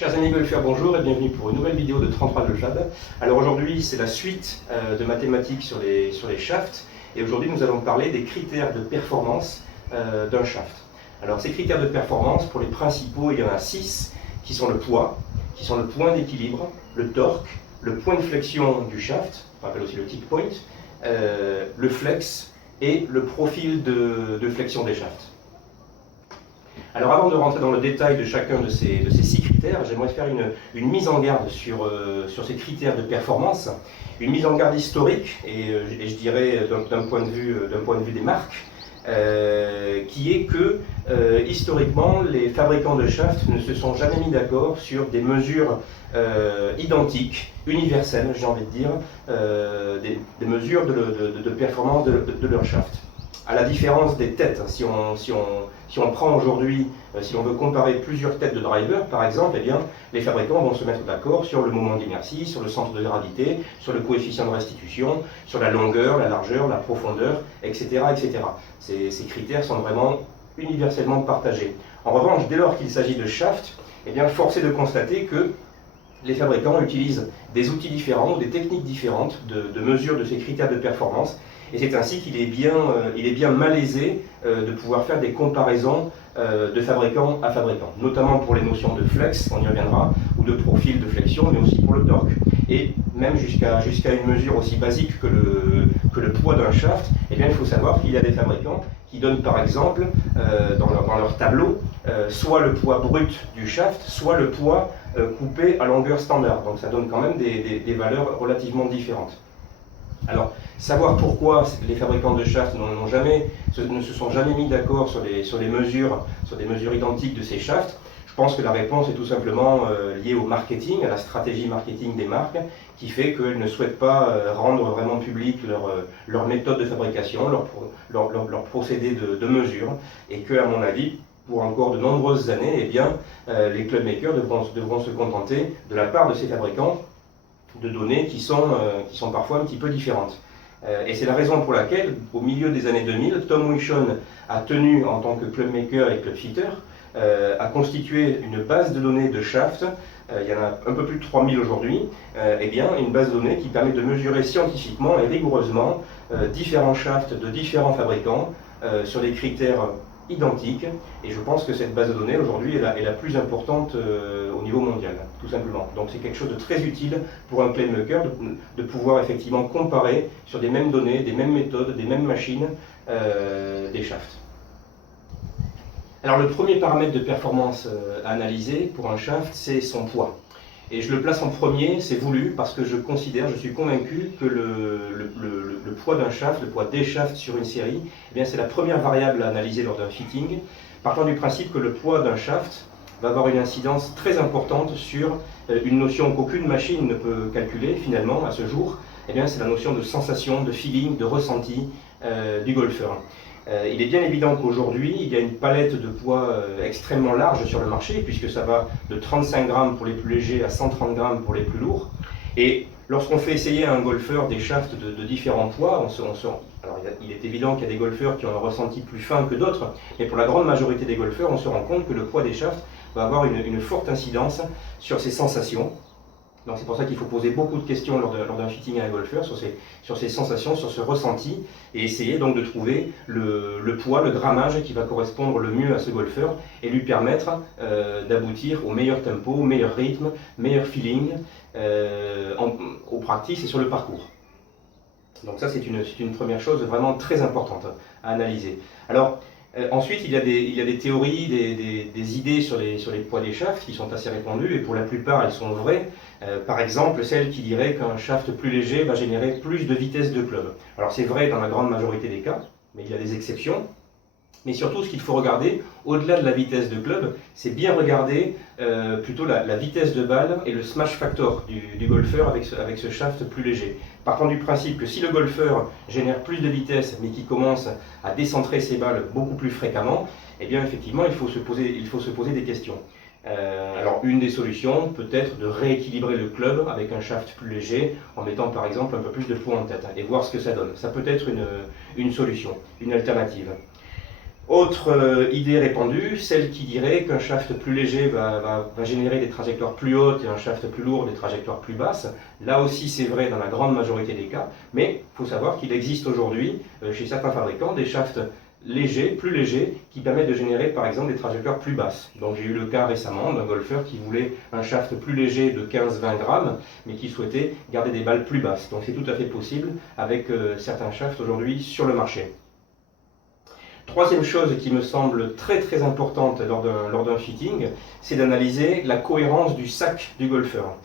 Chers amis golfeurs, bonjour et bienvenue pour une nouvelle vidéo de 33 GolfLab. Alors aujourd'hui, c'est la suite de mathématiques sur les shafts. Et aujourd'hui, nous allons parler des critères de performance d'un shaft. Alors ces critères de performance, pour les principaux, il y en a 6 qui sont le poids, qui sont le point d'équilibre, le torque, le point de flexion du shaft, on appelle aussi le tick point, le flex et le profil de flexion des shafts. Alors avant de rentrer dans le détail de chacun de ces 6 critères, j'aimerais faire une mise en garde sur ces critères de performance, une mise en garde historique et je dirais d'un point de vue des marques, qui est que historiquement les fabricants de shafts ne se sont jamais mis d'accord sur des mesures identiques, universelles, j'ai envie de dire, des mesures de performance de leur shaft. À la différence des têtes, si on prend aujourd'hui, si on veut comparer plusieurs têtes de driver, par exemple, eh bien, les fabricants vont se mettre d'accord sur le moment d'inertie, sur le centre de gravité, sur le coefficient de restitution, sur la longueur, la largeur, la profondeur, etc. etc. Ces critères sont vraiment universellement partagés. En revanche, dès lors qu'il s'agit de shaft, eh bien, force est de constater que les fabricants utilisent des outils différents, des techniques différentes de mesure de ces critères de performance. Et c'est ainsi qu'il est bien malaisé de pouvoir faire des comparaisons de fabricant à fabricant, notamment pour les notions de flex, on y reviendra, ou de profil de flexion, mais aussi pour le torque. Et même jusqu'à une mesure aussi basique que le poids d'un shaft, eh bien, il faut savoir qu'il y a des fabricants qui donnent par exemple dans leur tableau soit le poids brut du shaft, soit le poids coupé à longueur standard. Donc ça donne quand même des valeurs relativement différentes. Alors, savoir pourquoi les fabricants de shafts ne se sont jamais mis d'accord sur des mesures identiques de ces shafts, je pense que la réponse est tout simplement liée au marketing, à la stratégie marketing des marques, qui fait qu'elles ne souhaitent pas rendre vraiment public leur méthode de fabrication, leur procédé de mesure, et que, à mon avis, pour encore de nombreuses années, eh bien, les clubmakers devront se contenter, de la part de ces fabricants, de données qui sont parfois un petit peu différentes. Et c'est la raison pour laquelle, au milieu des années 2000, Tom Wichon a tenu, en tant que clubmaker et clubfitter, à constituer une base de données de shafts. Il y en a un peu plus de 3000 aujourd'hui. Eh bien, une base de données qui permet de mesurer scientifiquement et rigoureusement différents shafts de différents fabricants sur des critères identiques, et je pense que cette base de données aujourd'hui est la plus importante au niveau mondial, tout simplement. Donc c'est quelque chose de très utile pour un clubmaker de pouvoir effectivement comparer sur des mêmes données, des mêmes méthodes, des mêmes machines, des shafts. Alors le premier paramètre de performance à analyser pour un shaft, c'est son poids. Et je le place en premier, c'est voulu, parce que je suis convaincu que le poids d'un shaft, le poids des shafts sur une série, eh bien c'est la première variable à analyser lors d'un fitting, partant du principe que le poids d'un shaft va avoir une incidence très importante sur une notion qu'aucune machine ne peut calculer finalement à ce jour, eh bien c'est la notion de sensation, de feeling, de ressenti du golfeur. Il est bien évident qu'aujourd'hui, il y a une palette de poids extrêmement large sur le marché, puisque ça va de 35 grammes pour les plus légers à 130 grammes pour les plus lourds. Et lorsqu'on fait essayer à un golfeur des shafts de différents poids, alors il est évident qu'il y a des golfeurs qui ont un ressenti plus fin que d'autres, mais pour la grande majorité des golfeurs, on se rend compte que le poids des shafts va avoir une forte incidence sur ses sensations. Donc c'est pour ça qu'il faut poser beaucoup de questions lors d'un fitting à un golfeur sur ses sensations, sur ce ressenti, et essayer donc de trouver le poids, le grammage qui va correspondre le mieux à ce golfeur et lui permettre d'aboutir au meilleur tempo, au meilleur rythme, meilleur feeling au practice et sur le parcours. Donc ça c'est une première chose vraiment très importante à analyser. Alors, ensuite, il y a des théories, des idées sur les poids des shafts qui sont assez répandues, et pour la plupart elles sont vraies. Par exemple, celle qui dirait qu'un shaft plus léger va générer plus de vitesse de club. Alors c'est vrai dans la grande majorité des cas, mais il y a des exceptions. Mais surtout, ce qu'il faut regarder, au-delà de la vitesse de club, c'est bien regarder plutôt la vitesse de balle et le smash factor du golfeur avec ce shaft plus léger. Partant du principe que si le golfeur génère plus de vitesse, mais qui commence à décentrer ses balles beaucoup plus fréquemment, eh bien effectivement, il faut se poser des questions. Alors une des solutions peut être de rééquilibrer le club avec un shaft plus léger en mettant par exemple un peu plus de poids en tête et voir ce que ça donne. Ça peut être une solution, une alternative. Autre idée répandue, celle qui dirait qu'un shaft plus léger va générer des trajectoires plus hautes et un shaft plus lourd des trajectoires plus basses. Là aussi c'est vrai dans la grande majorité des cas, mais il faut savoir qu'il existe aujourd'hui chez certains fabricants des shafts légers, plus légers, qui permettent de générer par exemple des trajectoires plus basses. Donc j'ai eu le cas récemment d'un golfeur qui voulait un shaft plus léger de 15-20 grammes, mais qui souhaitait garder des balles plus basses. Donc c'est tout à fait possible avec certains shafts aujourd'hui sur le marché. Troisième chose qui me semble très importante lors d'un fitting, c'est d'analyser la cohérence du sac du golfeur.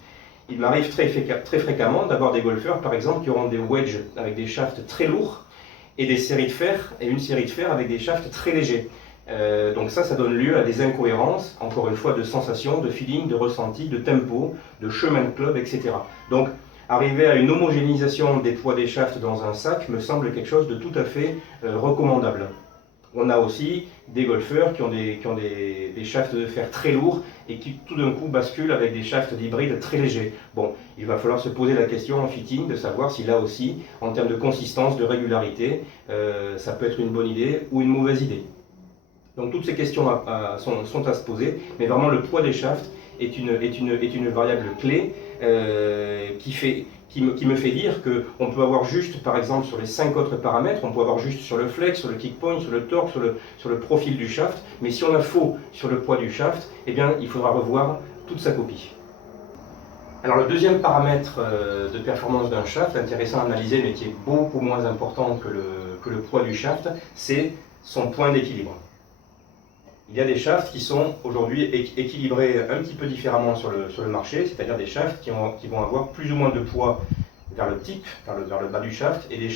Il m'arrive très fréquemment d'avoir des golfeurs par exemple qui auront des wedges avec des shafts très lourds et des séries de fer et une série de fer avec des shafts très légers. Donc ça donne lieu à des incohérences, encore une fois de sensations, de feeling, de ressenti, de tempo, de chemin de club, etc. Donc arriver à une homogénéisation des poids des shafts dans un sac me semble quelque chose de tout à fait recommandable. On a aussi des golfeurs qui ont des shafts de fer très lourds et qui tout d'un coup basculent avec des shafts d'hybride très légers. Bon, il va falloir se poser la question en fitting de savoir si là aussi, en termes de consistance, de régularité, ça peut être une bonne idée ou une mauvaise idée. Donc toutes ces questions sont à se poser, mais vraiment le poids des shafts est une variable clé qui me fait dire qu'on peut avoir juste, par exemple, sur les 5 autres paramètres, on peut avoir juste sur le flex, sur le kick point, sur le torque, sur le profil du shaft, mais si on a faux sur le poids du shaft, eh bien, il faudra revoir toute sa copie. Alors le deuxième paramètre de performance d'un shaft, intéressant à analyser, mais qui est beaucoup moins important que le poids du shaft, c'est son point d'équilibre. Il y a des shafts qui sont aujourd'hui équilibrés un petit peu différemment sur le marché, c'est-à-dire des shafts qui vont avoir plus ou moins de poids vers le tip, vers le bas du shaft, et des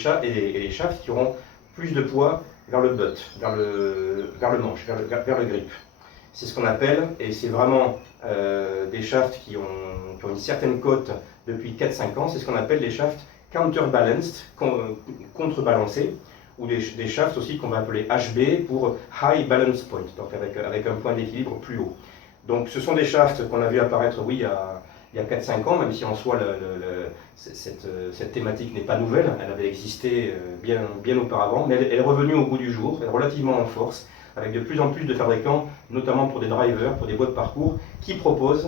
shafts qui auront plus de poids vers le butt, vers le manche, vers le grip. C'est ce qu'on appelle, et c'est vraiment des shafts qui ont une certaine cote depuis 4-5 ans, c'est ce qu'on appelle des shafts counterbalanced, contrebalancés, ou des shafts aussi qu'on va appeler HB pour High Balance Point, donc avec un point d'équilibre plus haut. Donc ce sont des shafts qu'on a vu apparaître, oui, il y a 4-5 ans, même si en soi cette thématique n'est pas nouvelle, elle avait existé bien auparavant, mais elle est revenue au goût du jour, elle est relativement en force, avec de plus en plus de fabricants, notamment pour des drivers, pour des bois de parcours, qui proposent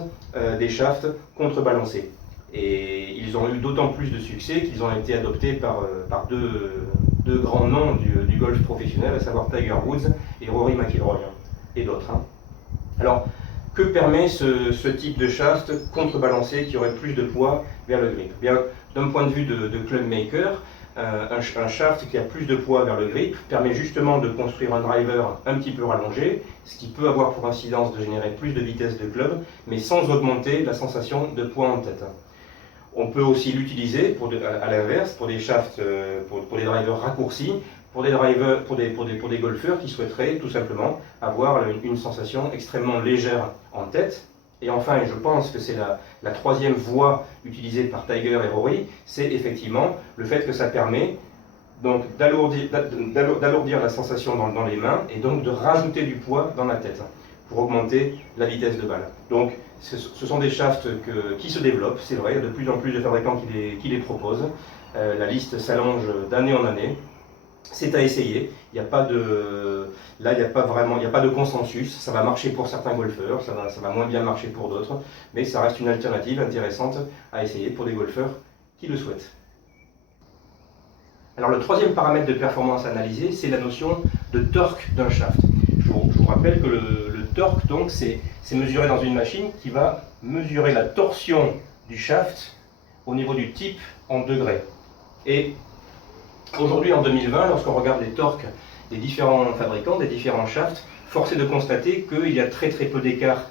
des shafts contrebalancés. Et ils ont eu d'autant plus de succès qu'ils ont été adoptés par deux grands noms du golf professionnel, à savoir Tiger Woods et Rory McIlroy, et d'autres. Alors, que permet ce type de shaft contrebalancé qui aurait plus de poids vers le grip? Bien, d'un point de vue de club maker, un shaft qui a plus de poids vers le grip permet justement de construire un driver un petit peu rallongé, ce qui peut avoir pour incidence de générer plus de vitesse de club, mais sans augmenter la sensation de poids en tête. On peut aussi l'utiliser à l'inverse pour des shafts, pour des drivers raccourcis, pour des golfeurs qui souhaiteraient tout simplement avoir une sensation extrêmement légère en tête. Et enfin, et je pense que c'est la troisième voie utilisée par Tiger et Rory, c'est effectivement le fait que ça permet donc d'alourdir la sensation dans les mains et donc de rajouter du poids dans la tête pour augmenter la vitesse de balle. Donc ce sont des shafts qui se développent, c'est vrai, il y a de plus en plus de fabricants qui les proposent. La liste s'allonge d'année en année. C'est à essayer. Il n'y a pas de consensus. Ça va marcher pour certains golfeurs, ça va moins bien marcher pour d'autres, mais ça reste une alternative intéressante à essayer pour des golfeurs qui le souhaitent. Alors le troisième paramètre de performance analysé, c'est la notion de torque d'un shaft. Je vous rappelle que le torque, donc, c'est mesuré dans une machine qui va mesurer la torsion du shaft au niveau du tip en degrés. Et aujourd'hui, en 2020, lorsqu'on regarde les torques des différents fabricants, des différents shafts, force est de constater qu'il y a très peu d'écart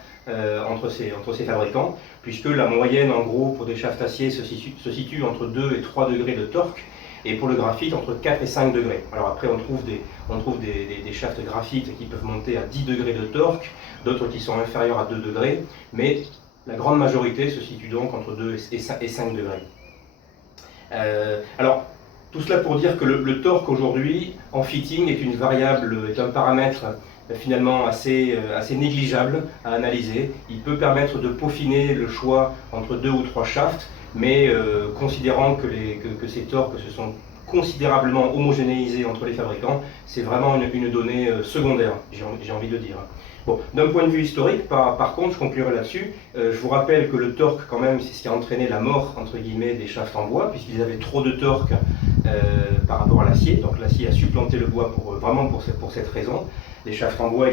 entre ces fabricants, puisque la moyenne, en gros, pour des shafts acier se situe entre 2 et 3 degrés de torque, et pour le graphite, entre 4 et 5 degrés. Alors après, on trouve des shafts graphite qui peuvent monter à 10 degrés de torque, d'autres qui sont inférieurs à 2 degrés, mais la grande majorité se situe donc entre 2 et 5 degrés. Alors, tout cela pour dire que le torque aujourd'hui, en fitting, est un paramètre finalement assez négligeable à analyser. Il peut permettre de peaufiner le choix entre 2 ou 3 shafts, mais considérant que ces torques se sont considérablement homogénéisé entre les fabricants, c'est vraiment une donnée secondaire, j'ai envie de dire. Bon, d'un point de vue historique, par contre, je conclurai là-dessus, je vous rappelle que le torque, quand même, c'est ce qui a entraîné la mort, entre guillemets, des shafts en bois, puisqu'ils avaient trop de torque par rapport à l'acier. Donc l'acier a supplanté le bois vraiment pour cette raison. Les shafts en bois,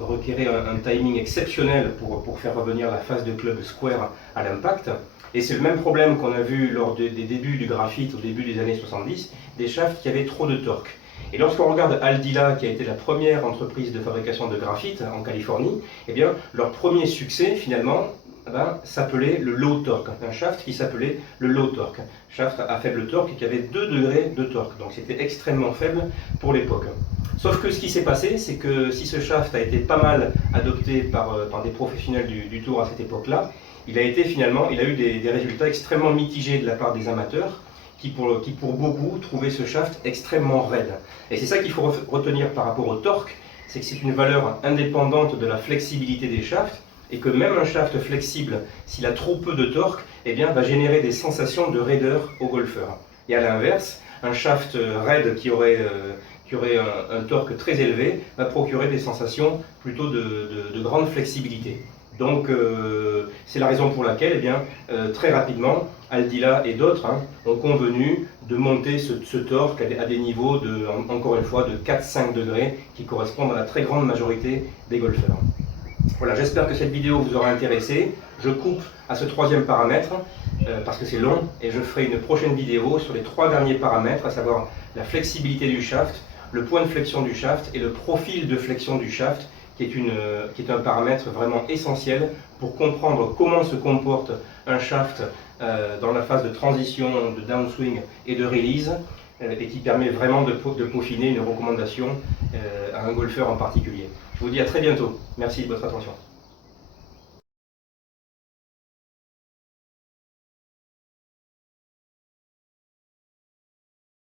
requéraient un timing exceptionnel pour faire revenir la face de club square à l'impact. Et c'est le même problème qu'on a vu lors des débuts du graphite, au début des années 70, des shafts qui avaient trop de torque. Et lorsqu'on regarde Aldila, qui a été la première entreprise de fabrication de graphite en Californie, eh bien, leur premier succès, finalement, s'appelait le low torque, un shaft qui s'appelait le low torque, shaft à faible torque qui avait 2 degrés de torque, donc c'était extrêmement faible pour l'époque. Sauf que ce qui s'est passé, c'est que si ce shaft a été pas mal adopté par des professionnels du tour à cette époque-là, il a eu des résultats extrêmement mitigés de la part des amateurs, qui pour beaucoup trouvaient ce shaft extrêmement raide. Et c'est ça qu'il faut retenir par rapport au torque, c'est que c'est une valeur indépendante de la flexibilité des shafts, et que même un shaft flexible, s'il a trop peu de torque, eh bien, va générer des sensations de raideur au golfeur. Et à l'inverse, un shaft raide qui aurait un torque très élevé va procurer des sensations plutôt de grande flexibilité. Donc c'est la raison pour laquelle, eh bien, très rapidement, Aldila et d'autres ont convenu de monter ce torque à des niveaux, encore une fois, de 4-5 degrés qui correspondent à la très grande majorité des golfeurs. Voilà, j'espère que cette vidéo vous aura intéressé. Je coupe à ce 3e paramètre parce que c'est long et je ferai une prochaine vidéo sur les 3 derniers paramètres, à savoir la flexibilité du shaft, le point de flexion du shaft et le profil de flexion du shaft, qui est un paramètre vraiment essentiel pour comprendre comment se comporte un shaft dans la phase de transition, de downswing et de release, et qui permet vraiment de peaufiner une recommandation à un golfeur en particulier. Je vous dis à très bientôt. Merci de votre attention.